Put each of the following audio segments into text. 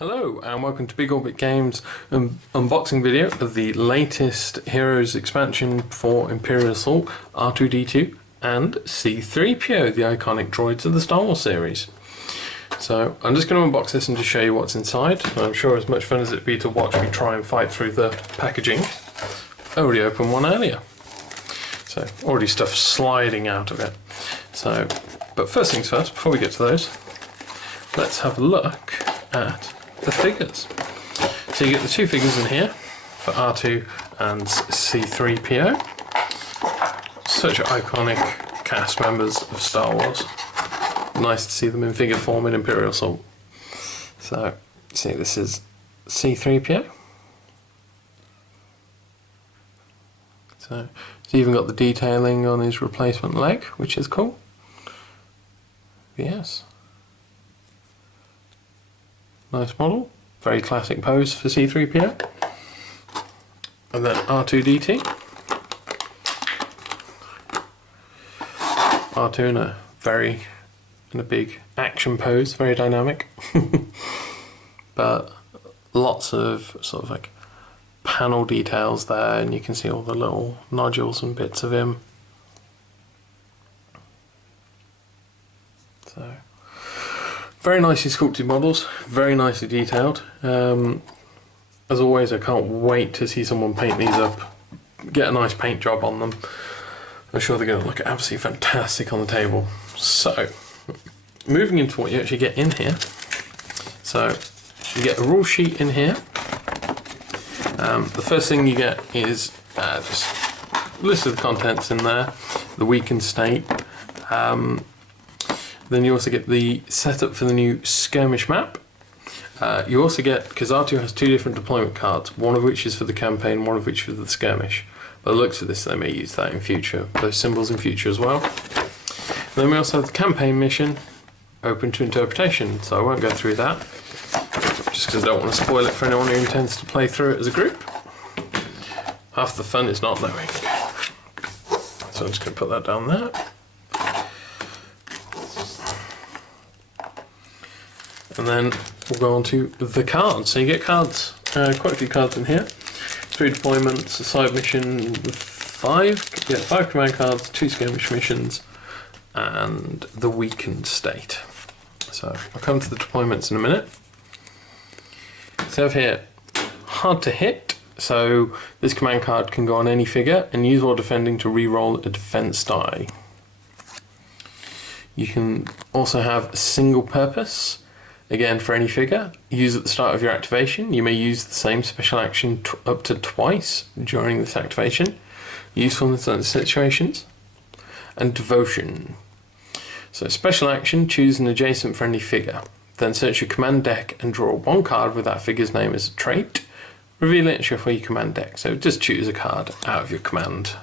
Hello and welcome to Big Orbit Games unboxing video of the latest Heroes expansion for Imperial Assault, R2-D2 and C-3PO, the iconic droids of the Star Wars series. So I'm just going to unbox this and just show you what's inside. I'm sure as much fun as it'd be to watch me try and fight through the packaging. I already opened one earlier. So already stuff sliding out of it. So, but first things first, before we get to those, let's have a look at the figures. So you get the two figures in here for R2 and C-3PO. Such iconic cast members of Star Wars. Nice to see them in figure form in Imperial Assault. So, see, this is C-3PO. So, it's even got the detailing on his replacement leg, which is cool. Yes. Nice model, very classic pose for C-3PO. And then R2-D2. R2 in a big action pose, very dynamic. But lots of sort of like panel details there, and you can see all the little nodules and bits of him. So very nicely sculpted models, very nicely detailed. As always, I can't wait to see someone paint these up, get a nice paint job on them. I'm sure they're going to look absolutely fantastic on the table. So, moving into what you actually get in here. So, you get a rule sheet in here. The first thing you get is just a list of the contents in there, the weakened state. Then you also get the setup for the new skirmish map. You also get, because R2 has two different deployment cards, one of which is for the campaign, one of which is for the skirmish. By the looks of this, they may use that in future, those symbols in future as well. And then we also have the campaign mission, open to interpretation, so I won't go through that, just because I don't want to spoil it for anyone who intends to play through it as a group. Half the fun is not knowing. So I'm just going to put that down there. And then we'll go on to the cards. So you get cards, quite a few cards in here. 3 deployments, a side mission with 5. You get 5 command cards, 2 skirmish missions, and the weakened state. So I'll come to the deployments in a minute. So I have here, hard to hit. So this command card can go on any figure and use while defending to re-roll a defense die. You can also have a single purpose. Again, for any figure, use at the start of your activation. You may use the same special action up to twice during this activation. Useful in certain situations. And devotion. So special action, choose an adjacent friendly figure. Then search your command deck and draw one card with that figure's name as a trait. Reveal it and shuffle your command deck. So just choose a card out of your command.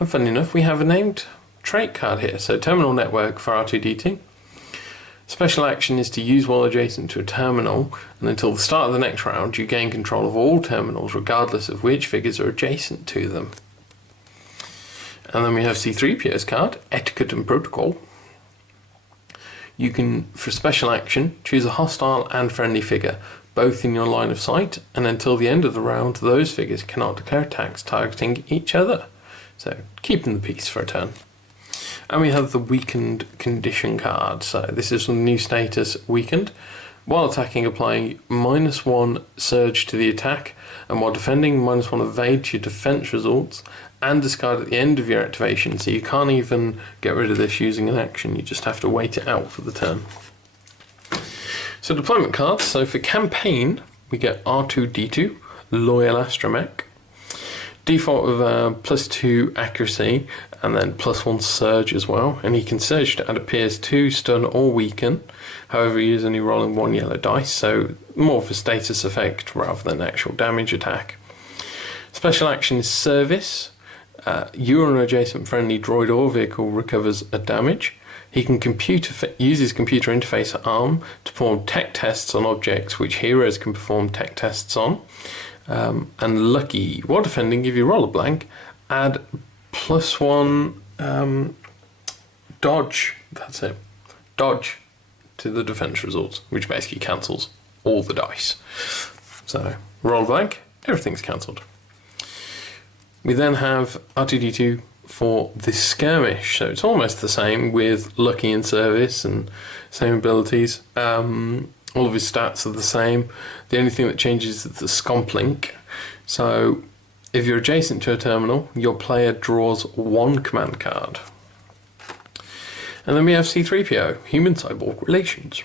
And funny enough, we have a named trait card here. So terminal network for R2-D2. Special action is to use while adjacent to a terminal, and until the start of the next round you gain control of all terminals regardless of which figures are adjacent to them. And then we have C-3PO's card, Etiquette and Protocol. You can, for special action, choose a hostile and friendly figure, both in your line of sight, and until the end of the round those figures cannot declare attacks targeting each other. So keeping the peace for a turn. And we have the weakened condition card. So this is from the new status, weakened. While attacking, applying -1 surge to the attack, and while defending, -1 evade to your defense results, and discard at the end of your activation. So you can't even get rid of this using an action, you just have to wait it out for the turn. So deployment cards. So for campaign, we get R2-D2, Loyal Astromech. Default of +2 accuracy, and then +1 surge as well, and he can surge to add a PS2, stun or weaken. However, he is only rolling 1 yellow dice, so more of a status effect rather than actual damage attack. Special action is service. You or an adjacent friendly droid or vehicle recovers a damage. He can use his computer interface arm to perform tech tests on objects which heroes can perform tech tests on. And lucky, while defending, if you roll a blank, add +1 dodge, that's it, dodge to the defense results, which basically cancels all the dice. So roll blank, everything's cancelled. We then have R2-D2 for the skirmish, so it's almost the same with lucky in service and same abilities. All of his stats are the same. The only thing that changes is the scomp link. So if you're adjacent to a terminal, your player draws 1 command card. And then we have C-3PO, human-cyborg relations.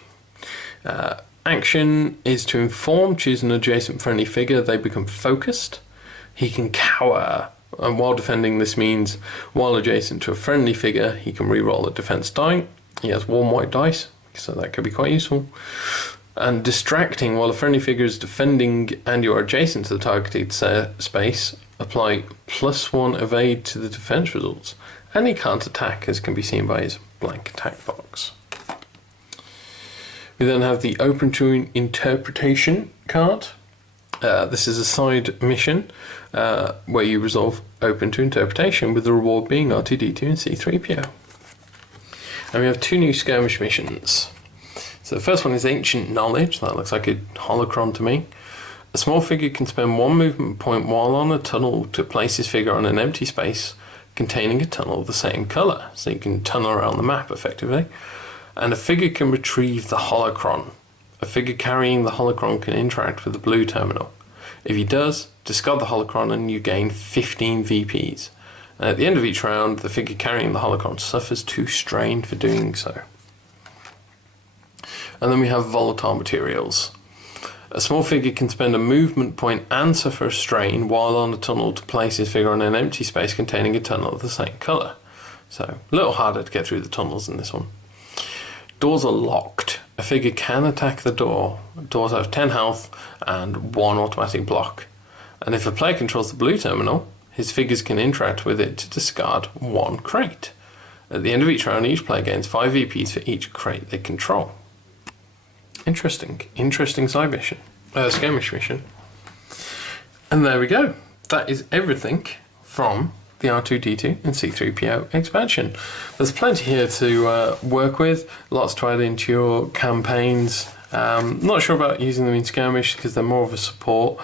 Action is to inform, choose an adjacent friendly figure, they become focused. He can cower, and while defending, this means while adjacent to a friendly figure, he can re-roll a defense die. He has 1 white dice, so that could be quite useful. And distracting, while a friendly figure is defending and you're adjacent to the targeted space, apply +1 evade to the defense results. And he can't attack, as can be seen by his blank attack box. We then have the Open to Interpretation card. This is a side mission where you resolve Open to Interpretation, with the reward being R2-D2 and C-3PO. And we have 2 new skirmish missions. So the first one is Ancient Knowledge. That looks like a holocron to me. A small figure can spend 1 movement point while on a tunnel to place his figure on an empty space containing a tunnel of the same colour. So you can tunnel around the map effectively. And a figure can retrieve the holocron. A figure carrying the holocron can interact with the blue terminal. If he does, discard the holocron and you gain 15 VPs. And at the end of each round, the figure carrying the holocron suffers 2 strain for doing so. And then we have Volatile Materials. A small figure can spend a movement point and suffer a strain while on a tunnel to place his figure on an empty space containing a tunnel of the same colour. So, a little harder to get through the tunnels in this one. Doors are locked. A figure can attack the door. Doors have 10 health and 1 automatic block. And if a player controls the blue terminal, his figures can interact with it to discard 1 crate. At the end of each round, each player gains 5 VPs for each crate they control. Interesting side mission, skirmish mission. And there we go. That is everything from the R2-D2 and C-3PO expansion. There's plenty here to work with, lots to add into your campaigns. Not sure about using them in skirmish because they're more of a support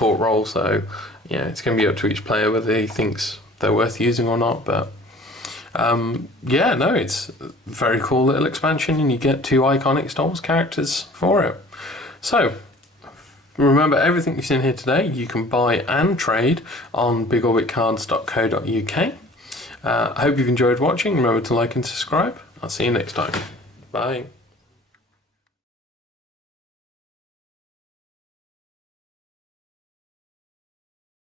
role, so yeah, it's going to be up to each player whether he thinks they're worth using or not. But yeah, no, it's a very cool little expansion, and you get 2 iconic Star Wars characters for it. So remember, everything you've seen here today you can buy and trade on bigorbitcards.co.uk. I hope you've enjoyed watching. Remember to like and subscribe. I'll see you next time. Bye.